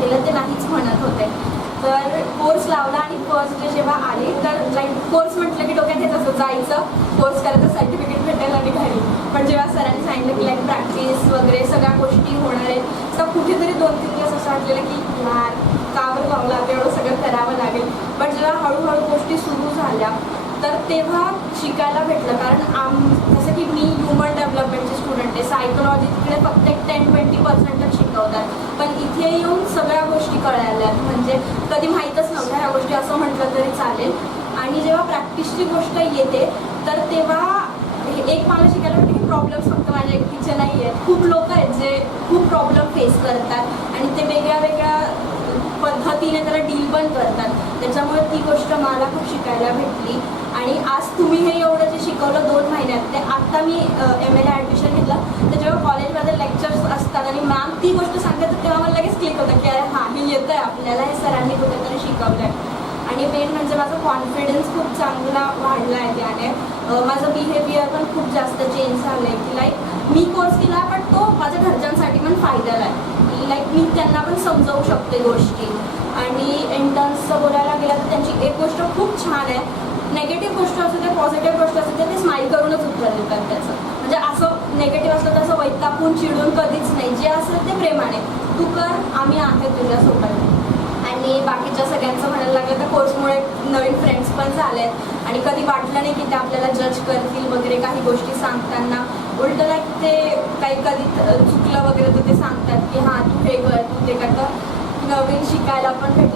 केलं ते नाहीच म्हणत होते. तर कोर्स लावला आणि फर्स्ट डे जेव्हा आले तर लाईक कोर्स म्हटलं की डोक्यात हेच असं जायचं, कोर्स करायचं, सर्टिफिकेट भेटायला आणि घरी. पण जेव्हा सरांनी सांगितलं की लाईक प्रॅक्टिस वगैरे सगळ्या गोष्टी होणार आहेत, तर कुठेतरी 2-3 दिवस असं वाटलेलं की यार का बरं लावलं, आता एवढं सगळं करावं लागेल. पण जेव्हा हळूहळू गोष्टी सुरू झाल्या तर तेव्हा शिकायला भेटलं. कारण जसं की मी ह्युमन डेव्हलपमेंटचे स्टुडंट आहे, सायकोलॉजी तिकडे फक्त एक 10-20% शिकवतात, पण इथे येऊन सगळ्या गोष्टी कळाल्या. म्हणजे कधी माहीतच नव्हत्या ह्या गोष्टी असं म्हटलं तरी चालेल. आणि जेव्हा प्रॅक्टिसची गोष्ट येते तर तेव्हा एक मला शिकायला भेटलं की प्रॉब्लेम्स फक्त माझ्या एकटीचे नाही आहेत, खूप लोक आहेत जे खूप प्रॉब्लेम फेस करतात आणि ते वेगळ्या वेगळ्या पद्धतीने त्याला डील पण करतात. त्याच्यामुळे ती गोष्ट मला खूप शिकायला भेटली. आणि आज तुम्ही हे एवढं जे शिकवलं 2 महिन्यात, ते आत्ता मी MA ला ॲडमिशन घेतलं तर जेव्हा कॉलेजमध्ये लेक्चर्स असतात आणि मॅम ती गोष्ट सांगतात तेव्हा मला लगेच क्लिक होतं की अरे हां हे येतं आहे आपल्याला, हे सरांनी कुठेतरी शिकवलं आहे. आणि मेन म्हणजे माझा कॉन्फिडन्स खूप चांगला वाढला आहे त्याने. माझं बिहेवियर पण खूप जास्त चेंज झालं आहे की लाईक मी कोर्स केला पण तो माझ्या घरच्यांसाठी पण फायद्याला आहे. लाईक मी त्यांना पण समजावू शकते गोष्टी. आणि इंटर्न्सचं बोलायला गेलं तर त्यांची एक गोष्ट खूप छान आहे, नेगेटिव्ह गोष्ट असते ते पॉझिटिव्ह गोष्ट असते ते स्माईल करूनच उत्तर देतात त्याचं. म्हणजे असं नेगेटिव्ह असलं तर असं वैतागून चिडून कधीच नाही, जे असेल ते प्रेमाने तू कर, आम्ही आहे तुझ्यासोबत. आणि बाकीच्या सगळ्यांचं म्हणायला लागलं तर कोर्समुळे नवीन फ्रेंड्स पण झाले आहेत आणि कधी वाटलं नाही की ते आपल्याला जज करतील वगैरे काही गोष्टी सांगताना. उलटं लाईक ते काही कधी चुकलं वगैरे तर ते सांगतात की हां तू हे कर, तू ते कर. तर नवीन शिकायला पण भेटलं.